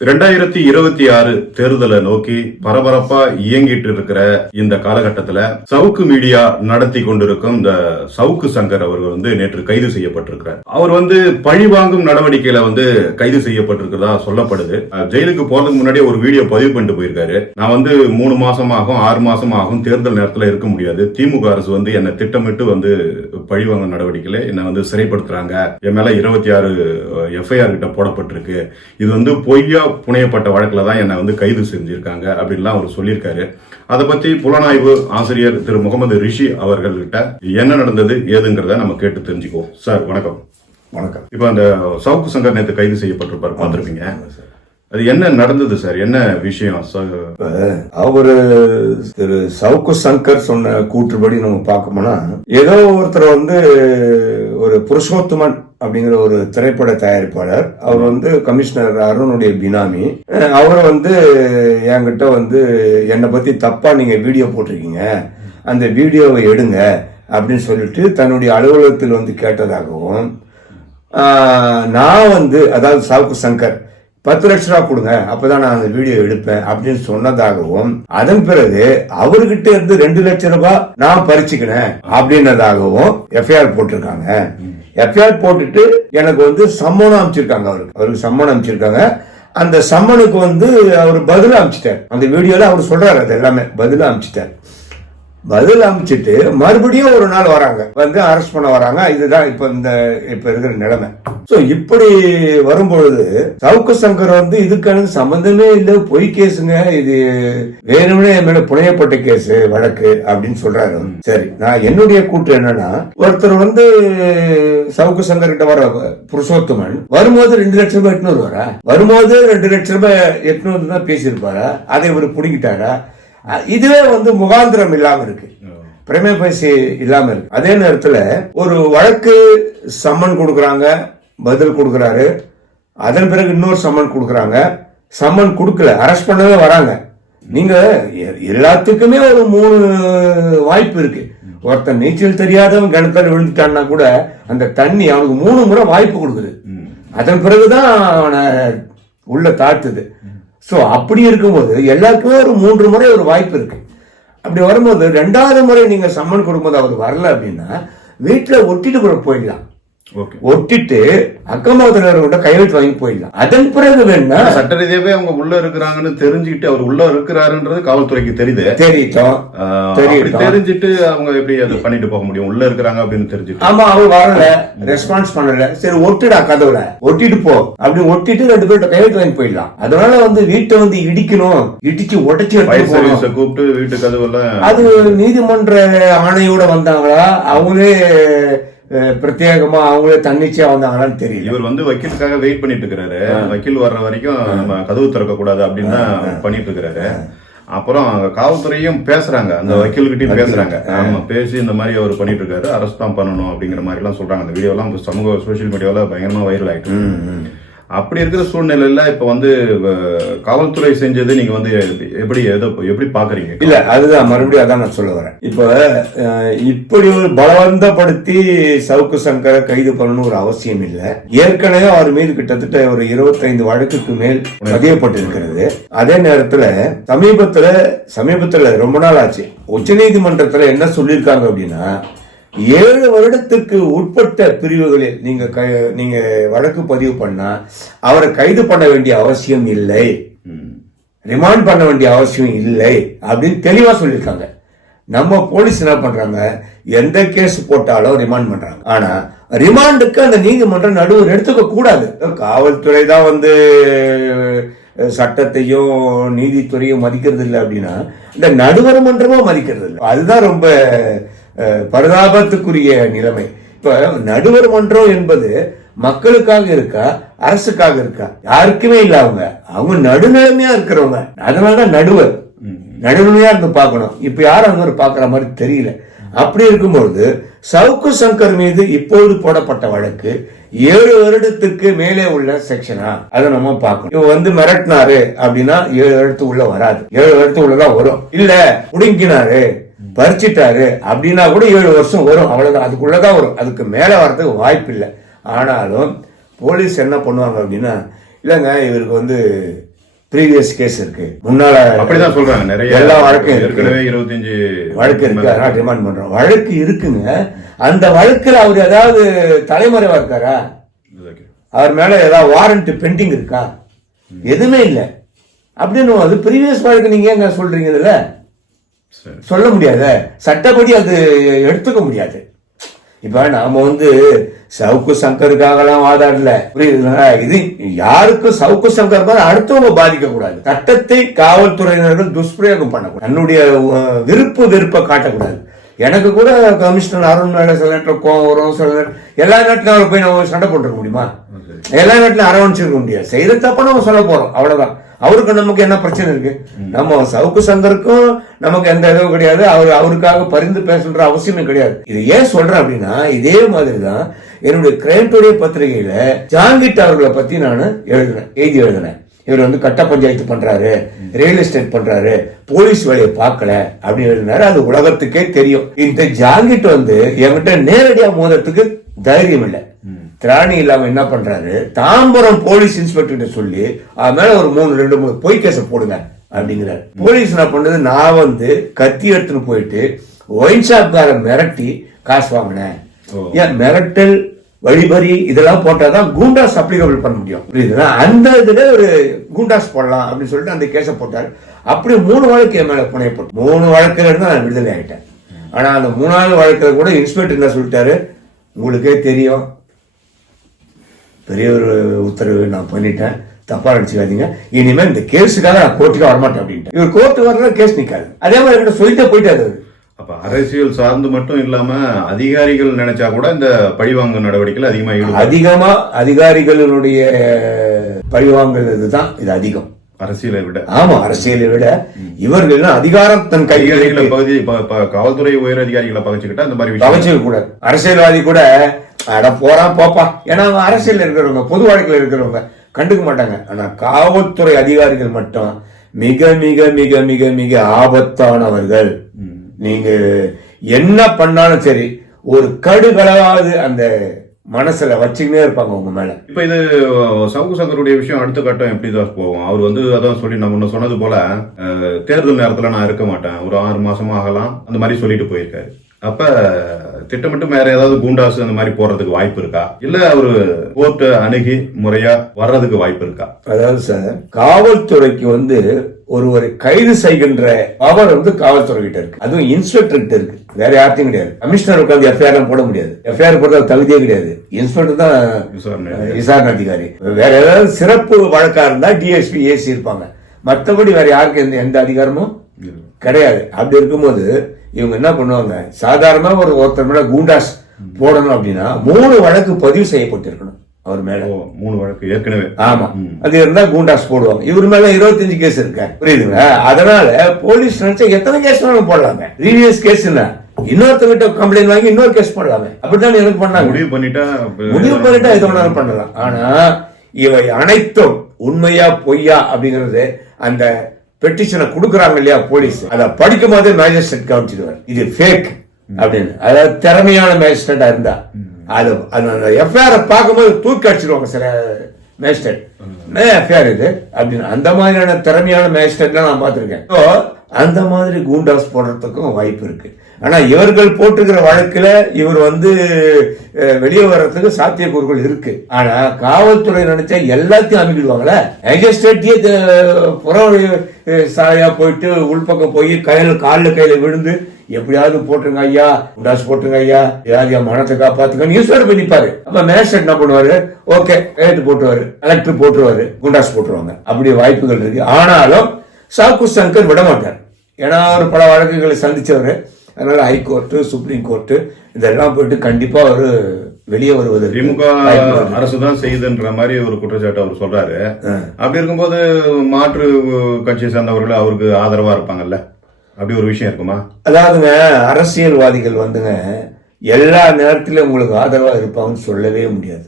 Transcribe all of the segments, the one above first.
2026 தேர்தலை நோக்கி பரபரப்பா இயங்கிட்டு இருக்கிற இந்த காலகட்டத்துல சவுக்கு மீடியா நடத்தி கொண்டிருக்கும் இந்த சவுக்கு சங்கர் அவர்கள் நேற்று கைது செய்யப்பட்டிருக்கிறார். அவர் பழிவாங்கும் நடவடிக்கையில கைது செய்யப்பட்டிருக்கிறதா சொல்லப்படுது. ஜெயிலுக்கு போறதுக்கு முன்னாடி ஒரு வீடியோ பதிவு பண்ணிட்டு போயிருக்காரு. நான் 3 மாசமாகும் 6 மாசமாகும் தேர்தல் நேரத்துல இருக்க முடியாது. திமுக அரசு என்னை திட்டமிட்டு பழிவாங்கும் நடவடிக்கையில என்ன சிறைப்படுத்துறாங்க. என் மேல 26 எஃப்ஐஆர் கிட்ட போடப்பட்டிருக்கு. இது பொய்யா புனையப்பட்ட வழக்குல தான் என்ன கைது செஞ்சிருக்காங்க அப்படின்லாம் அவர் சொல்லியிருக்காரு. அதை பத்தி புலனாய்வு ஆசிரியர் திரு முகமது ரிஷி அவர்கள்கிட்ட என்ன நடந்தது ஏதுங்கிறத நம்ம கேட்டு தெரிஞ்சுக்குவோம். சார் வணக்கம். வணக்கம். இப்ப அந்த சவுக்கு சங்கர் நேற்று கைது செய்யப்பட்டிருப்பார், பார்த்திருப்பீங்க. அது என்ன நடந்தது சார்? என்ன விஷயம்? அவரு திரு சவுக்கு சங்கர் சொன்ன கூற்றுப்படி நம்ம பார்க்கணும்னா, ஏதோ ஒருத்தர் ஒரு புருஷோத்தமன் அப்படிங்கிற ஒரு திரைப்பட தயாரிப்பாளர், அவர் கமிஷனர் அருணுடைய பினாமி. அவர் என்கிட்ட என்னை பத்தி தப்பா நீங்க வீடியோ போட்டிருக்கீங்க, அந்த வீடியோவை எடுங்க அப்படின்னு சொல்லிட்டு தன்னுடைய அலுவலகத்தில் கேட்டதாகவும், நான் அதாவது சவுக்கு சங்கர் 10 லட்ச ரூபா கொடுங்க, அப்பதான் நான் அந்த வீடியோ எடுப்பேன் அப்படின்னு சொன்னதாகவும், அதன் பிறகு அவர்கிட்ட இருந்து 2 லட்சம் ரூபாய் நான் பறிச்சுக்கினேன் அப்படின்னதாகவும் எஃப்ஐஆர் போட்டிருக்காங்க. எஃப்ஐஆர் போட்டுட்டு எனக்கு சம்மனம் அமைச்சிருக்காங்க. அவருக்கு சம்மனம் அமைச்சிருக்காங்க. அந்த சம்மனுக்கு அவர் பதில் அமைச்சிட்டார். அந்த வீடியோல அவர் சொல்றாரு, அது எல்லாமே பதில் அமைச்சிட்டார். பதில் அமைச்சிட்டு மறுபடியும் ஒரு நாள் வராங்க, அரெஸ்ட் பண்ண வராங்க. இதுதான் இப்ப இருக்கிற நிலைமை. சோ இப்படி வரும்பொழுது சவுக்கு சங்கர் இதுக்கான சம்பந்தமே இல்ல, பொய் கேஸுங்க, இது வேணும்னே என் மேல புனையப்பட்ட கேஸ் வழக்கு அப்படின்னு சொல்றாரு. சரி, நான் என்னுடைய கூற்று என்னன்னா, ஒருத்தர் சவுக்கு சங்கர் கிட்ட வர புருஷோத்தமன் வரும்போது 2 லட்சம் ரூபாய் 800 வரா, வரும்போது 2 லட்சம் ரூபாய் 800 தான் பேசியிருப்பாரா, அதை இவர் பிடிக்கிட்டாரா? இதுவே முகாந்திரம் இல்லாம இருக்கு, பிரமே பேசி இல்லாம இருக்கு. அதே நேரத்துல ஒரு வழக்கு சம்மன் கொடுக்கறாங்க, பதில் கொடுக்கறாரு. அதன் பிறகு இன்னொரு சம்மன் கொடுக்கறாங்க, சம்மன் கொடுக்கல, அரெஸ்ட் பண்ணவே வராங்க. நீங்க எல்லாத்துக்குமே ஒரு 3 வாய்ப்பு இருக்கு. ஒருத்தன் நீச்சல் தெரியாதவன் கிணத்துல விழுந்துட்டான்னா கூட அந்த தண்ணி அவனுக்கு 3 முறை வாய்ப்பு கொடுக்குது. அதன் பிறகுதான் அவனை உள்ள தாழ்த்துது. சோ அப்படி இருக்கும்போது எல்லாருக்குமே ஒரு 3 முறை ஒரு வாய்ப்பு இருக்கு. அப்படி வரும்போது 2வது முறை நீங்க சம்மன் கொடுக்கும்போது அவர் வரல அப்படின்னா வீட்டுல ஒட்டிட்டு கூட போயிடலாம். ஒட்டிட்டு அக்கம்பக்கத்துல கையெழுத்து வாங்கி போயிடலாம். அதன் பிறகு வேணா சட்ட ரீதியாவே அவங்க உள்ள இருக்கிறாங்கன்னு தெரிஞ்சுக்கிட்டு அவர் உள்ள இருக்கிறாருன்றது காவல்துறைக்கு தெரிஞ்சுட்டு அவங்க எப்படி அதை பண்ணிட்டு போக முடியும்? உள்ள இருக்கிறாங்க அப்படின்னு தெரிஞ்சுட்டு, ஆமா அவர் வரல, ரெஸ்பான்ஸ் பண்ணல, சரி ஒட்டுடா கதவுல ஒட்டிட்டு போ அப்படின்னு ஒட்டிட்டு 2 பேர்கிட்ட கையெழுத்து வாங்கி போயிடலாம். அதனால வீட்டை இடிக்கணும், இடிச்சு உடைச்சு கூப்பிட்டு வீட்டு கதவுல அது நீதிமன்ற ஆணையோட வந்தாங்களா, அவங்களே பிரத்யேகமா அவங்களே தன்னிச்சையா வந்தாங்களான்னு தெரியல. இவர் வக்கீலுக்காக வெயிட் பண்ணிட்டு இருக்கிறாரு. வக்கீல் வர்ற வரைக்கும் நம்ம கதவு திறக்க கூடாது அப்படின்னு தான் பண்ணிட்டு இருக்கிறாரு. அப்புறம் காவல்துறையும் பேசுறாங்க, அந்த வக்கீல்கிட்டையும் பேசுறாங்க. ஆமா, பேசி இந்த மாதிரி அவர் பண்ணிட்டு இருக்காரு, அரெஸ்ட் தான் பண்ணணும் அப்படிங்கிற மாதிரி எல்லாம் சொல்றாங்க. அந்த வீடியோ எல்லாம் சோசியல் மீடியாவில பயங்கரமா வைரல் ஆயிட்டு. அப்படி இருக்கிற சூழ்நிலையில இப்ப காவல்துறை செஞ்சது நீங்க எப்படி பாக்குறீங்க? இல்ல, அதுதான் மறுபடியும் அதான் நான் சொல்ல வரேன். இப்ப இப்படி ஒரு பலவந்தப்படுத்தி சவுக்கு சங்கரை கைது பண்ணணும் ஒரு அவசியம் இல்ல. ஏற்கனவே அவர் மீது கிட்டத்தட்ட ஒரு 25 வழக்குக்கு மேல் பதியப்பட்டிருக்கிறது. அதே நேரத்துல சமீபத்துல ரொம்ப நாள் ஆச்சு, உச்ச நீதிமன்றத்துல என்ன சொல்லியிருக்காங்க அப்படின்னா, 7 வருடத்துக்கு உட்பட்ட பிரிவுகளில் நீங்க வழக்கு பதிவு பண்ணா அவரை கைது பண்ண வேண்டிய அவசியம் இல்லை, ரிமாண்ட் பண்ண வேண்டிய அவசியம் இல்லை அப்படின்னு தெளிவா சொல்லியிருக்காங்க. நம்ம போலீஸ் என்ன பண்றாங்க, எந்த கேஸ் போட்டாலும் ரிமாண்ட் பண்றாங்க. ஆனா ரிமாண்டுக்கு அந்த நீதிமன்றம் நடுவர் எடுத்துக்க கூடாது. காவல்துறை தான் சட்டத்தையும் நீதித்துறையும் மதிக்கிறது இல்லை அப்படின்னா இந்த நடுவர் மன்றமும் மதிக்கிறது இல்லை. அதுதான் ரொம்ப பரிதாபத்துக்குரிய நிலைமை. இப்ப நடுவர் மன்றம் என்பது மக்களுக்காக இருக்கா, அரசுக்காக இருக்கா? யாருக்குமே இல்ல. அவங்க நடுநிலைமையா இருக்கிறவங்க. அதனாலதான் நடுநிலைமையா இருந்து பார்க்கணும். இப்ப யாரும் அவங்க பாக்குற மாதிரி தெரியல. அப்படி இருக்கும்பொழுது சவுக்கு சங்கர் மீது இப்பொழுது போடப்பட்ட வழக்கு 7 வருடத்துக்கு மேலே உள்ள செக்ஷனா, அதை நம்ம பார்க்கணும். இவ மிரட்டினாரு அப்படின்னா 7 வருடத்து உள்ள வராது, 7 வருடத்து உள்ளதான் வரும். இல்ல முடுங்கினாரு, பறிச்சிட்டாரு அப்படின்னா கூட 7 வருஷம் வரும், அவ்வளவுதான். அதுக்குள்ளதான் வரும், அதுக்கு மேல வர்றதுக்கு வாய்ப்பு இல்லை. ஆனாலும் போலீஸ் என்ன பண்ணுவாங்க அப்படின்னா, இல்லங்க இவருக்கு வந்து ப்ரீவியஸ் கேஸ் இருக்கு, முன்னால அப்படிதான் சொல்றாங்க. நிறைய எல்லா வழக்கும் ஏற்கனவே 25 வழக்கு இருக்கு, அதனால ரிமாண்ட் பண்றோம். வழக்கு இருக்குங்க. அந்த வழக்குல அவர் ஏதாவது தலைமறைவா இருக்காரா? அவர் மேல ஏதாவது வாரண்ட் பெண்டிங் இருக்கா? எதுவுமே இல்ல. அப்படின்னு அது ப்ரீவியஸ் வழக்கு நீங்க ஏங்க சொல்றீங்க? இதுல சொல்ல முடியாது, சட்டப்படி அது எடுத்துக்க முடியாது. இப்ப நாம வந்து சவுக்கு சங்கருக்காகலாம் வாதாடல, புரியுதுங்களா? இது யாருக்கும் சவுக்கு சங்கர் மாதிரி அடுத்தவங்க பாதிக்க கூடாது. சட்டத்தை காவல்துறையினர்கள் துஷ்பிரயோகம் பண்ணக்கூடாது, தன்னுடைய வெறுப்பை காட்டக்கூடாது. எனக்கு கூட கமிஷனர் அருண் மேல சில நேரத்தில் கோவம் வரும், சில நேரம் எல்லா நேரத்திலும் அவர் போய் நம்ம சண்டை போட்டுருக்க முடியுமா? எல்லா நேரத்திலும் அரவணைச்சிருக்க முடியாது. செய்யற தப்ப நம்ம சொல்ல போறோம், அவ்வளவுதான். அவருக்கு நமக்கு என்ன பிரச்சனை இருக்கு? நம்ம சவுக்கு சங்கருக்கும் நமக்கு எந்த இதுவும் கிடையாது. அவருக்காக பரிந்து பேசுன்ற அவசியமே கிடையாது. இது ஏன் சொல்றேன் அப்படின்னா, இதே மாதிரிதான் என்னுடைய கிரைம் டுடே பத்திரிகையில ஜாங்கிட் அவர்களை பத்தி நான் எழுதினேன். இவர் வந்து கட்ட பஞ்சாயத்து பண்றாரு, ரியல் எஸ்டேட் பண்றாரு, போலீஸ் வேலையை பார்க்கல அப்படின்னு எழுதினாரு. அது உலகத்துக்கே தெரியும். இந்த ஜாங்கிட் வந்து என்கிட்ட நேரடியா மோதறதுக்கு தைரியம் இல்லை, திராணி இல்லாம என்ன பண்றாரு, தாம்பரம் போலீஸ் இன்ஸ்பெக்டர் சொல்லி அது மேல ஒரு 2-3 பொய் கேஸ போடுங்க அப்படிங்கிறாரு. போலீஸ் என்ன பண்றது, நான் வந்து கத்தி எடுத்துன்னு போயிட்டு ஒயின் ஷாப்கார மிரட்டி காசு வாங்கினேன். ஏன் மிரட்டல், வழிபறி இதெல்லாம் போட்டாதான் கூண்டாஸ் அப்ளிகபிள் பண்ண முடியும், புரியுதுன்னா? அந்த இதுல ஒரு கூண்டாஸ் போடலாம் அப்படின்னு சொல்லிட்டு அந்த கேஸ போட்டாரு. அப்படி 3 வழக்கு என் மேல புனையப்பட்டு 3 வழக்குல இருந்து நான் விடுதலை ஆயிட்டேன். ஆனா அந்த 3வது வழக்குல கூட இன்ஸ்பெக்டர் என்ன சொல்லிட்டாரு, உங்களுக்கே தெரியும், பெரிய ஒரு உத்தரவு நான் பண்ணிட்டேன், தப்பா நினைச்சுக்காதீங்க, இனிமே இந்த கேஸுக்காக நான் கோர்ட்டுக்கு வரமாட்டேன் அப்படின்ட்டு. இவர் கோர்ட்டு வரல, கேஸ் நிக்காது. அதே மாதிரி என்கிட்ட சொல்லிட்டே போயிட்டாரு. அப்ப அரசியல் சார்ந்து மட்டும் இல்லாம அதிகாரிகள் நினைச்சா கூட இந்த பழிவாங்க நடவடிக்கைகள் அதிகமா அதிகாரிகளுடைய பழிவாங்கல் இதுதான் இது அதிகம் அரசியலை விட. ஆமா, அரசியலை விட இவர்கள் அதிகாரம் தன் கைகளில் பகுதி காவல்துறை உயர் அதிகாரிகளை பகச்சுக்கிட்டா இந்த மாதிரி பகச்சுக்க கூடாது. அரசியல்வாதி கூட அட போறான் போப்பா, ஏன்னா அவங்க அரசியல் இருக்கிறவங்க, பொது வாழ்க்கையில் இருக்கிறவங்க கண்டுக்க மாட்டாங்க. ஆனா காவல்துறை அதிகாரிகள் மட்டும் மிக மிக மிக மிக மிக ஆபத்தானவர்கள். நீங்க என்ன பண்ணாலும் சரி, ஒரு கடுகளவாவது அந்த மனசுல வச்சுக்கிட்டே இருப்பாங்க உங்க மேல. இப்ப இது சவுக்கு சங்கருடைய விஷயம் அடுத்த கட்டம் எப்படிதான் போகும்? அவர் வந்து அதான் சொல்லி நம்ம சொன்னது போல தேர்தல் நேரத்துல நான் இருக்க மாட்டேன், ஒரு 6 மாசமா ஆகலாம் அந்த மாதிரி சொல்லிட்டு போயிருக்காரு. அப்ப திட்டமிட்டு வேற ஏதாவது கூண்டாசு அந்த மாதிரி போறதுக்கு வாய்ப்பு இருக்கா? இல்ல அவரு கோர்ட்டு அணுகி முறையா வர்றதுக்கு வாய்ப்பு இருக்கா? அதாவது சார், காவல்துறைக்கு வந்து ஒருவரை கைது செய்கின்ற பவர் வந்து காவல்துறை கிட்ட இருக்கு, அதுவும் இன்ஸ்பெக்டர் கிட்ட இருக்கு, வேற யார்ட்டையும் கிடையாது. கமிஷனர் உட்காந்து எஃப்ஐஆர் போட முடியாது, எஃப்ஐஆர் போட தகுதியே கிடையாது. இன்ஸ்பெக்டர் தான் விசாரணை அதிகாரி. வேற ஏதாவது சிறப்பு வழக்கா இருந்தா டிஎஸ்பி, ஏசி இருப்பாங்க. மற்றபடி வேற யாருக்கு எந்த அதிகாரமும் கிடையாது. அப்படி இருக்கும்போது இவங்க என்ன பண்ணுவாங்க, சாதாரணமா ஒருத்தர் மேல கூண்டாஸ் போடணும் அப்படின்னா 3 வழக்கு பதிவு செய்யப்பட்டிருக்கணும் அவர் மேல. 3 வழக்கு ஏற்கனவே. ஆமா, அது இருந்தா கூண்டாஸ் போடுவாங்க. இவர் மேல 25 கேஸ் இருக்கு, புரியுதுங்களா? அதனால போலீஸ் நினைச்சா எத்தனை கேஸ் வேணாலும் போடலாமே. ப்ரீவியஸ் கேஸ் இல்ல, இன்னொருத்தவங்கிட்ட கம்ப்ளைண்ட் வாங்கி இன்னொரு கேஸ் போடலாமே. அப்படித்தான் எனக்கு பண்ணாங்க. முடிவு பண்ணிட்டா எது வேணாலும் பண்ணலாம். ஆனா இவை அனைத்தும் உண்மையா பொய்யா அப்படிங்கறது அந்த பெட்டிஷனை கொடுக்கறாங்க இல்லையா போலீஸ், அதை படிக்கும் போதே மேஜிஸ்ட்ரேட் கவனிச்சிடுவார் இது ஃபேக் அப்படின்னு. அதாவது திறமையான மேஜிஸ்ட்ரேட்டா இருந்தா அது அந்த எஃப்ஐஆர் பார்க்கும்போது தூக்கி அடிச்சிருவாங்க சில மேஜிஸ்ட்ரேட், எஃப்ஐஆர் இது அப்படின்னு. அந்த மாதிரியான திறமையான மேஜிஸ்ட்ரேட் நான் பார்த்திருக்கேன். அந்த மாதிரி கூண்டாஸ் போடுறதுக்கும் வாய்ப்பு இருக்கு. ஆனா இவர்கள் போட்டுக்கிற வழக்குல இவர் வந்து வெளியே வர்றதுக்கு சாத்தியக்கூறுகள் இருக்கு. ஆனா காவல்துறை நினைச்சா எல்லாத்தையும் அமைக்கிடுவாங்களே. மேஜிஸ்ட்ரேட்டே புற சாலையா போயிட்டு உள்பக்கம் போய் காலில் விழுந்து எப்படியாவது போட்டுருங்க ஐயா, குண்டாஸ் போட்டுருங்க ஐயா, ஏதாவது மனத்தை காப்பாத்துங்க நியூஸ் போய் நிப்பாரு. அப்ப மேஜிஸ்ட்ரேட் என்ன பண்ணுவாரு, ஓகே கையெழுத்து போட்டுருவாரு, கலெக்டர் போட்டுருவாரு, குண்டாஸ் போட்டுருவாங்க. அப்படி வாய்ப்புகள் இருக்கு. ஆனாலும் சவுக்கு சங்கர் விட மாட்டார். ஏன்னா அவர் பல வழக்குகளை சந்திச்சவரு. அதனால ஹைகோர்ட்டு, சுப்ரீம் கோர்ட்டு இதெல்லாம் போயிட்டு கண்டிப்பா அவரு வெளியே வருவது. திமுக அரசு தான் செய்யுதுன்ற மாதிரி ஒரு குற்றச்சாட்டு அவர் சொல்றாரு. அப்படி இருக்கும்போது மாற்று கட்சியை சேர்ந்தவர்கள் அவருக்கு ஆதரவா இருப்பாங்கல்ல, அப்படி ஒரு விஷயம் இருக்குமா? அதாவதுங்க, அரசியல்வாதிகள் வந்துங்க எல்லா நேரத்திலும் உங்களுக்கு ஆதரவா இருப்பாங்கன்னு சொல்லவே முடியாது.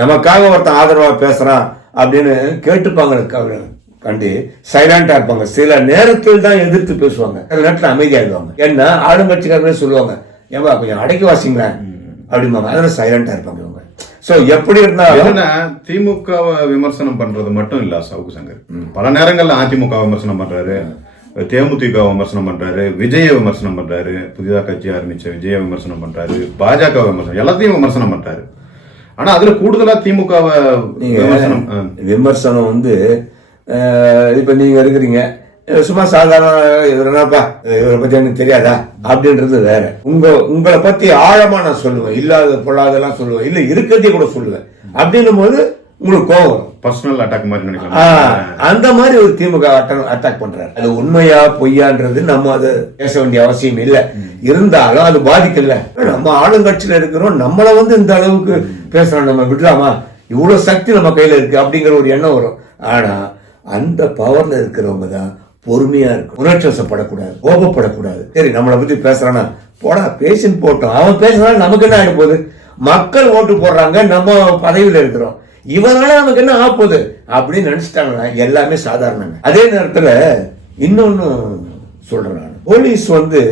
நமக்காக ஒருத்தன் ஆதரவா பேசுறான் அப்படின்னு கேட்டுப்பாங்க கண்டி சைலண்டா இருப்பாங்க. சில நேரத்தில் தான் எதிர்த்து பேசுவாங்க, சில நேரத்தில் அமைதியாகிடுவாங்க. என்ன ஆளுங்கட்சிக்காரங்களே சொல்லுவாங்க, ஏமா கொஞ்சம் அடக்கி வாசிங்களேன் அப்படிம்பாங்க. அதனால சைலண்டா இருப்பாங்க. இவங்க சோ எப்படி இருந்தாலும் என்னன்னா திமுகவை விமர்சனம் பண்றது மட்டும் இல்ல சவுக்கு சங்கர். பல நேரங்கள்ல அதிமுக விமர்சனம் பண்றாரு, தேமுதிக விமர்சனம் பண்றாரு, விஜய விமர்சனம் பண்றாரு, புதிதா கட்சி ஆரம்பிச்ச விஜய விமர்சனம் பண்றாரு, பாஜக விமர்சனம், எல்லாத்தையும் விமர்சனம் பண்றாரு. ஆனா அதுல கூடுதலா திமுகவை விமர்சனம் வந்து இப்ப நீங்க இருக்கிறீங்க சும்மா சாதாரண இவரப்பா இவரை பத்தி எனக்கு தெரியாதா அப்படின்றது வேற. உங்களை பத்தி ஆழமா நான் சொல்லுவேன், இல்லாத பொல்லாதெல்லாம் சொல்லுவேன், இல்ல இருக்கிறதே கூட சொல்லுவேன். அப்படின்னும் போது உங்களுக்கு கோவம், பர்சனல் அட்டாக் மாதிரி நினைக்கலாம். அந்த மாதிரி ஒரு திமுக அட்டாக் பண்றாரு. அது உண்மையா பொய்யான்றது நம்ம அதை பேச வேண்டிய அவசியம் இல்ல. இருந்தாலும் அது பாதிக்கல. நம்ம ஆளுங்கட்சியில இருக்கிறோம், நம்மள வந்து இந்த அளவுக்கு பேசுறோம், நம்ம விடலாமா? இவ்வளவு சக்தி நம்ம கையில இருக்கு அப்படிங்கிற ஒரு எண்ணம் வரும். ஆனா அந்த பவர்ல இருக்கிறவங்க தான் பொறுமையா இருக்கும், உணர்ச்சிவசப்படக்கூடாது, கோபப்படக்கூடாது. சரி நம்மளை பத்தி பேசுறானா போடா பேசின்னு போட்டோம், அவன் பேசுறான் நமக்கு என்ன ஆயிடும் போகுது? மக்கள் ஓட்டு போடுறாங்க, நம்ம பதவியில இருக்கிறோம், இவனால நமக்கு என்ன ஆக போகுது அப்படின்னு நினைச்சிட்டாங்கன்னா எல்லாமே சாதாரணங்க. அதே நேரத்துல இன்னொன்னு சொல்றேன், போலீஸ் வந்து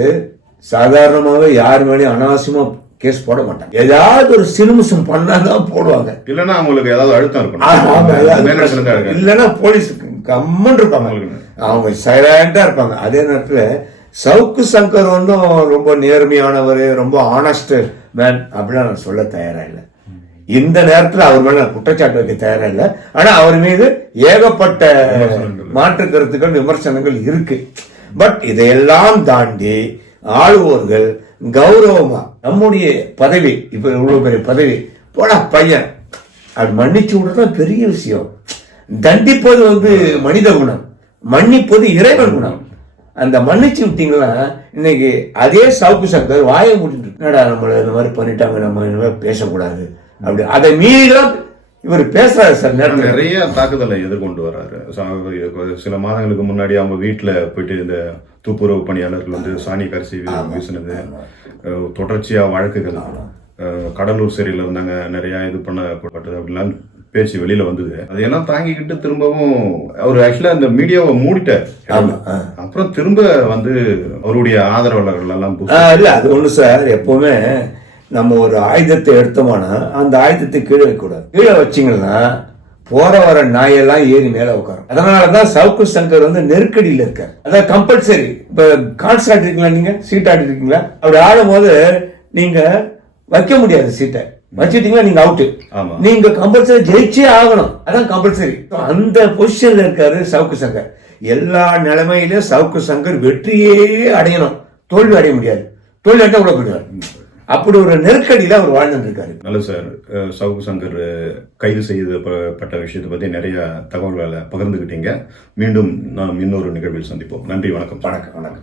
சாதாரணமாவே யார் மேலேயும் அனாவசியமா கேஸ் போட மாட்டாங்க. ஏதாவது ஒரு சிலுமிசம் பண்ணாதான் போடுவாங்க. இல்லன்னா அவங்களுக்கு ஏதாவது அழுத்தம் இருக்கும், இல்லன்னா போலீஸுக்கு கம்மன் இருப்பாங்க, அவங்க சைலண்டா இருப்பாங்க. அதே நேரத்துல சவுக்கு சங்கர் வந்து ரொம்ப நேர்மையானவர், ரொம்ப ஆனஸ்ட் மேன் அப்படிலாம் நான் சொல்ல தயாரா இல்லை. இந்த நேரத்துல அவர் மேல குற்றச்சாட்டு வைக்க தயாரா இல்லை. ஆனா அவர் மீது ஏகப்பட்ட மாற்று கருத்துக்கள், விமர்சனங்கள் இருக்கு. பட் இதையெல்லாம் தாண்டி ஆளுவோர்கள் கௌரவமா நம்முடைய பதவி, இப்ப இவ்வளவு பெரிய பதவி, போடா பையன் அது மன்னிச்சு விடுறதுதான் பெரிய விஷயம். தண்டிப்பது வந்து மனித குணம், மன்னிப்பது இறைவன் குணம். அந்த மன்னிச்சு விட்டீங்களா இன்னைக்கு அதே சவுக்கு சங்கர் வாயை முடிச்சுட்டு என்னடா நம்மள இந்த மாதிரி பண்ணிட்டாங்க, நம்ம இந்த மாதிரி பேசக்கூடாது அப்படி அதை மீறிதான் இவர் பேசுறாரு. சார் நிறைய தாக்குதலை எதிர்கொண்டு வர்றாரு. சில மாதங்களுக்கு முன்னாடி அவங்க வீட்டுல போயிட்டு இந்த துப்புரவு பணியாளர்கள் வந்து சாணி கரிசி வீசினது, தொடர்ச்சியா வழக்குகள், கடலூர் சிறையில் இருந்தாங்க, நிறைய இது பண்ணப்பட்டது அப்படிலாம் பேச்சு வெளியில வந்தது. அதையெல்லாம் தாங்கிக்கிட்டு திரும்பவும் அவர் ஆக்சுவலா இந்த மீடியாவை மூடிட்டார். அப்புறம் திரும்ப வந்து அவருடைய ஆதரவாளர்கள் எல்லாம் இல்ல அது ஒண்ணு சார், எப்பவுமே நம்ம ஒரு ஆயுதத்தை எடுத்தோம்னா அந்த ஆயுதத்தை கீழே வைக்கக்கூடாது. கீழே வச்சிங்கன்னா போற வர நாயெல்லாம் ஏறி மேல உட்காரும். அதனாலதான் சவுக்கு சங்கர் வந்து நெருக்கடியில் இருக்காரு. அதான் கம்பல்சரி. இப்ப கார்ட்ஸ் ஆடிருக்கீங்களா, நீங்க சீட் ஆடிருக்கீங்களா? அப்படி ஆடும் போது நீங்க வைக்க முடியாது சீட்டை, வச்சுட்டீங்களா நீங்க அவுட்டு. நீங்க கம்பல்சரி ஜெயிச்சே ஆகணும், அதான் கம்பல்சரி. அந்த பொசிஷன்ல இருக்காரு சவுக்கு சங்கர். எல்லா நிலைமையிலும் சவுக்கு சங்கர் வெற்றியே அடையணும், தோல்வி அடைய முடியாது. தோல்வி அடைஞ்சா உள்ள போயிடுவார். அப்படி ஒரு நெருக்கடியில அவர் வாழ்ந்துட்டு இருக்காரு. நல்லது சார், சவுக்கு சங்கர் கைது செய்யப்பட்ட விஷயத்தை பத்தி நிறைய தகவல்களை பகிர்ந்துகிட்டீங்க. மீண்டும் நாம் இன்னொரு நிகழ்வில் சந்திப்போம். நன்றி, வணக்கம். வணக்கம்.